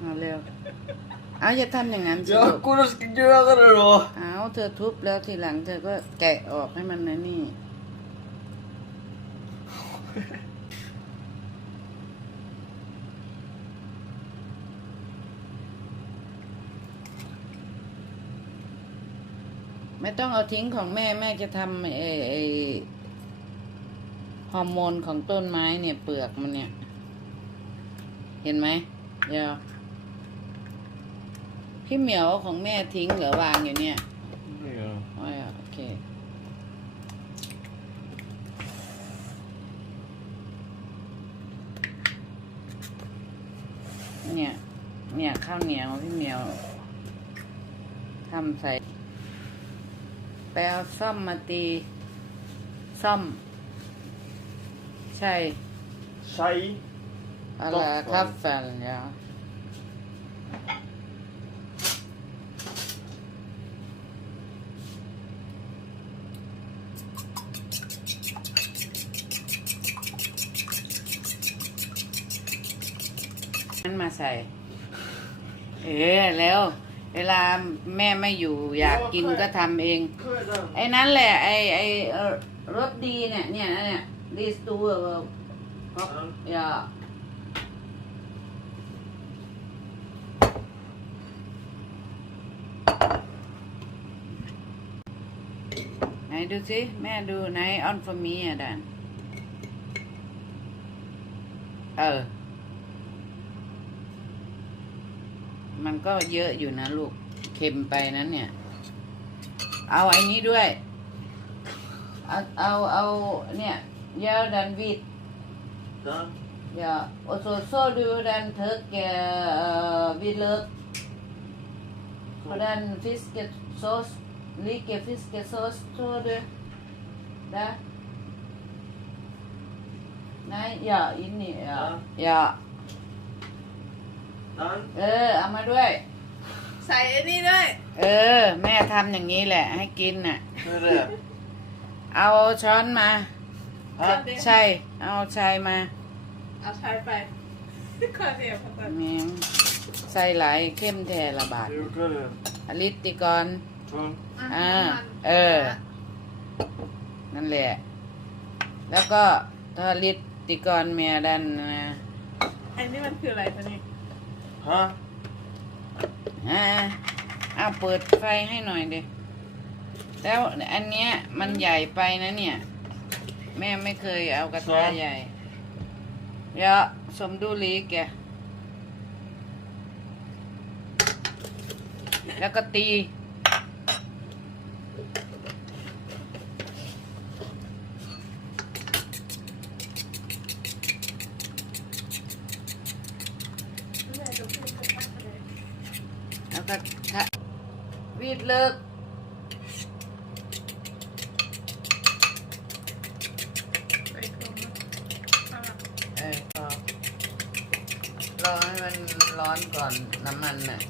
เอาเร็ว เอาอย่าทำอย่างนั้นสิ Ja, ลูก hvordan skal jeg gøre det då? เอาเธอทุบแล้วทีหลังเธอก็แกะออกให้มันนะนี่ ไม่ต้องเอาทิ้งของแม่แม่จะทำไอ้ไอ้ฮอร์โมนของต้นไม้เนี่ยเปลือกมันเนี่ย เห็นไหมเดี๋ยว พี่เหมียวเอาของแม่ทิ้งเหลือวางอยู่เนี่ย Ja. อ๋อโอเค เนี่ย เนี่ยข้าวเหนียวพี่เหมียวทำใส่ไปเอาซ่อมมาตี ซ่อม ใช่ Sei. อะไรครับแฟนเนี่ยนั้นมา ใส่ เออแล้ว เวลาแม่ไม่อยู่อยากกินก็ทำเอง Kører ไอ้นั้นแหละ ไอ้ไอ้เอ่อรสดีเนี่ย เนี่ยเนี่ยดีสตูเอออย่า ไหนดูสิ แม่ดูไหนออนฟอมีอะดันเออ มันก็เยอะอยู่นะลูก เค็มไปนั้นเนี่ย เอาไอ้นี้ด้วย เอาเอาเอาเนี่ยยาดันวิด Dan. ยาโอโซโซดูดันเทอร์แกวิเลิกดันฟิส เกตซอสลิเกฟิสเกตซอสโซดูได้นายอย่าอินนี่อย่าอย่า Dan. เออ เอามาด้วย ใส่ไอ้นี่ด้วย เออ แม่ทำอย่างนี้แหละ ให้กินน่ะ Hvad er det? เอาช้อนมา Ha? ใช่ เอาชายมาเอาใช้ไปข้อเดียวครับแม่งใส่หลายเข้มแทละบาท Det er jo godt. อลิตติกร Tom. อ่าเออ นั่นแหละ แล้วก็ทอลิตติกรเมียดันนะ อันนี้มันคืออะไรตัวนี้ Ha? อ่าเอาเปิดไฟให้หน่อยดิแล้วอันเนี้ยมันใหญ่ไปนะเนี่ย แม่ไม่เคยเอากระทะใหญ่เยอะสมดูลีแกแล้วก็ตี แล้วก็ทะวีดเลิกไปคมอะเออรอให้มันร้อนก่อนน้ำมันน่ะ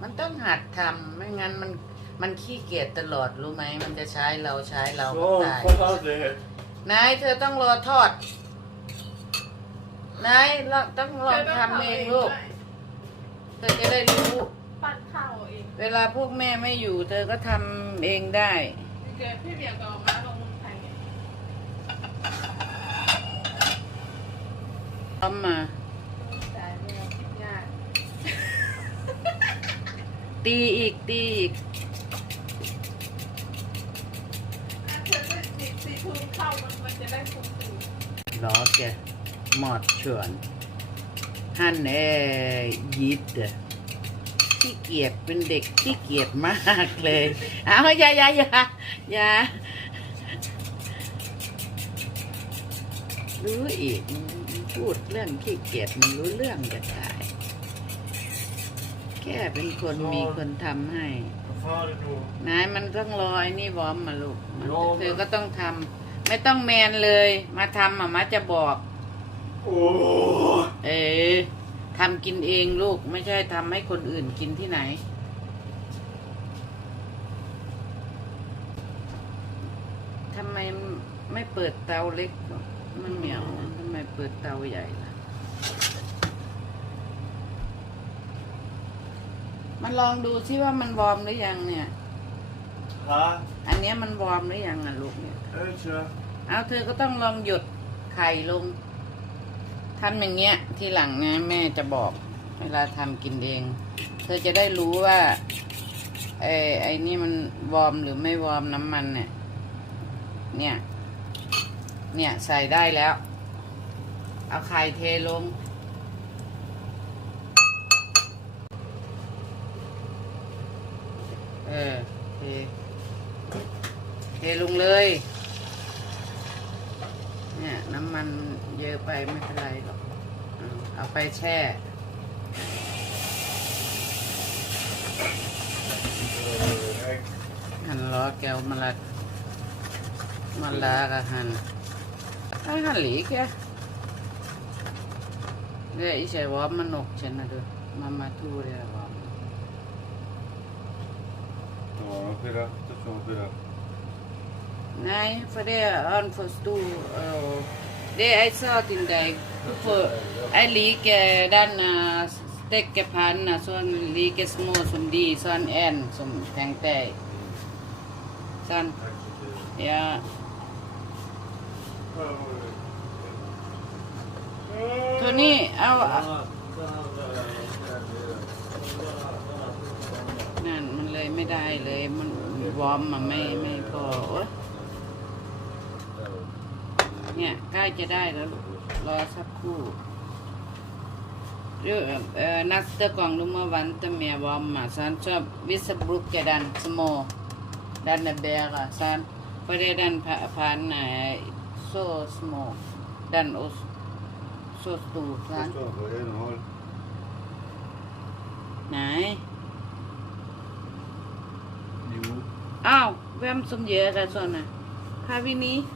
มันต้องหัดทำไม่งั้นมัน มันขี้เกียจตลอดรู้ไหม มันจะใช้เราใช้เราก็ Så, ตาย prøv at det. นายเธอต้องรอทอด นายเราต้องลองทำเองลูก เธอจะได้รู้ ปั้นข้าวเองเวลาพวกแม่ไม่อยู่ เธอก็ทำเองได้เกิดพี่เบียร์กับมาลงมือไทยเนี่ยทำมา จ่ายไม่เอาคิดยากตีอีกตีอีก อะเธอ ก็ติดซีทูนเข้ามันมันจะได้คุ้มถึงล้อแกหมอดเฉวนฮันเอยิดขี้เกียจเป็นเด็กขี้เกียจมากเลยเอาอย่าอย่าอย่าอย่ารู้อีกพูดเรื่องขี้เกียจมันรู้เรื่องจะตาย แค่เป็นคนมีคนทำให้ นายมันต้องรอยนี่วอมมาลูกเธอก็ต้องทำไม่ต้องแมนเลย มาทำมามาจะบอก โอ้เอ๋ทำกินเองลูกไม่ใช่ทำให้คนอื่นกินที่ไหน ทำไมไม่เปิดเตาเล็กมันเหนียวทำไมเปิดเตาใหญ่ล่ะ มันลองดูซิว่ามันวอร์มหรือยังเนี่ย ฮะอันเนี้ยมันวอร์มหรือยังอะลูกเนี่ยเอ้ยเชื่อเอาเธอก็ต้องลองหยดไข่ลงทำอย่างเงี้ย ทีหลังนะแม่จะบอก เวลาทำกินเอง เธอจะได้รู้ว่าไอ้ไอ้นี่มันวอร์มหรือไม่วอร์มน้ำมันเนี่ย เนี่ย เนี่ยใส่ได้แล้ว เอาไข่เทลง เออ เท เท ลงเลย เนี่ยน้ำมันเยอะไปไม่เป็นไรหรอก เอาไปแช่หันล้อแก้วมาละมาลากะหันไอ้หันหลีแกเดี๋ยอีเฉยวอมมันหนกฉันนะดูมามาทูเดี๋ยววอม Ja, fyra. Det står fyra. Nej, för det är han för stor. och Det är så till dig. Du får är lika den uh, stekepanna sån lika små som de, sån en som tänkte. Sån, ja. ตัวนี้เอานั่นมันเลยไม่ได้เลย มันวอร์มมันไม่ไม่พอโอ๊ย เนี่ยใกล้จะได้แล้วลูกรอสักครู่ Du, eh, nästa gång du må vänta med varma, sen så vissa brukar den små, den är bära, sen för det är den pa- pannan är så små, den och så stor, Det sen. står för en och halv. Nej. Jo. อ้าว vem som gör det såna? Har vi ni? Så funkar det? Ja, jag tror det hon... Ja, det är färdigt. Det står Ja, för det, jag tror det hon öppen hand. Varma upp. Ja, inte bra. Det beväger sig. Nej, nej, nej. Nej, inte öl. Ja, låt den. เธอนี่มาดูแม่จะสอน Ja, det kommer luften nu. อิเชเลิฟไปอินดูดูวันวัน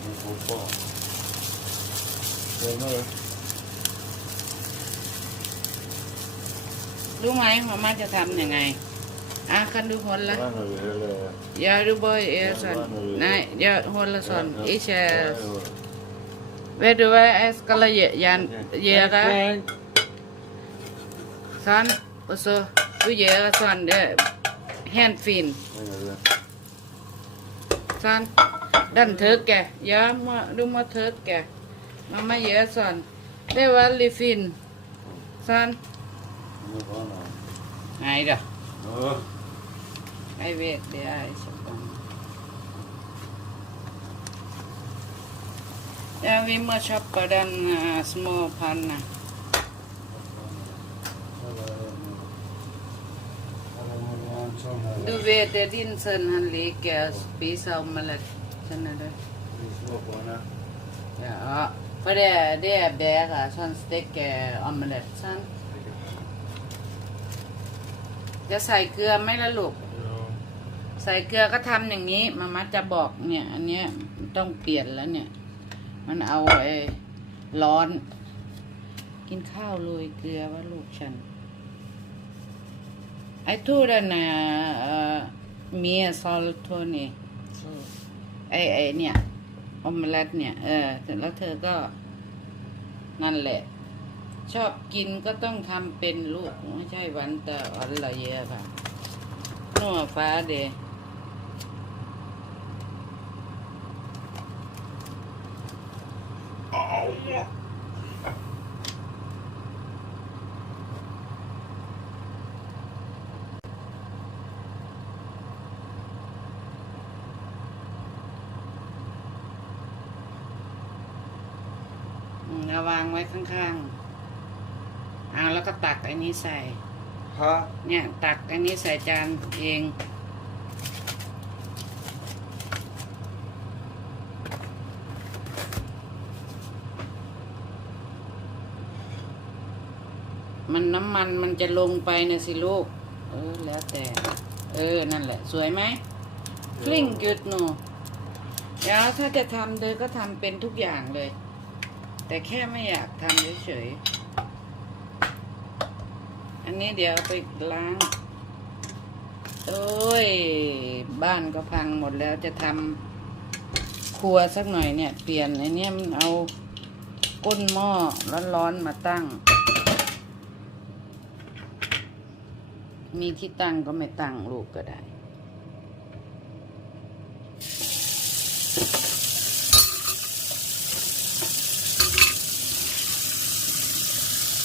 ตัวนี้ Men vad fan. Stämmer det? รู้ไหมว่ามาจะทำยังไงอะคันดูผลละ Bränner vi hela... Ja, du bara är sån. Nej, jag håller sån. Inte... Vet du vad jag ska ge- gärna göra? Sån. Och så du gör sån. Det är helt fin. Sån. Den tycker Ja, må- du må tycka. Mamma gör sån. Det är väldigt fin. Sån. Nej då. Ja. Jag vet det är så bra. Ja, vi må köpa den uh, små pannan. Du vet, det är din son han leker spisa omelett. Känner du? Ja, för det, är- det är bära, sån steker omelett. Sån. Jag säger เกลือไหม่ละลูกใส่เกลือก็ทำอย่างนี้มามัจะบอกเนี่ย อันเนี้ยต้องเปลี่ยนแล้วเนี่ย มันเอาไอ้ร้อน กินข้าวโรยเกลือว่าลูกฉันไอ้ทูดน่ะเอ่อเมียซอลโทนี่ ไอ้ไอ้เนี่ยออมเล็ตเนี่ยเออแล้วเธอก็ นั่นแหละ ชอบกินก็ต้องทำเป็นลูกไม่ใช่วันแต่อะไรเยอะค่ะนัวฟ้าเดอ๋อ เอาวางไว้ข้างๆเอาแล้วก็ตักอันนี้ใส่ ฮะเนี่ยตักอันนี้ใส่จานเอง มันน้ำมันมันจะลงไปนะสิลูก เออ แล้วแต่ เออ นั่นแหละ สวยไหมกลิ้งจุดหนูเดี๋ยวถ้าจะทำเธอก็ทำเป็นทุกอย่างเลย แต่แค่ไม่อยากทำเฉยๆ อันนี้เดี๋ยวไปล้าง โอ้ย บ้านก็พังหมดแล้วจะทำครัวสักหน่อยเนี่ย เปลี่ยนไอ้เนี้ยมันเอาก้นหม้อร้อนๆมาตั้ง มีที่ตั้งก็ไม่ตั้งลูกก็ได้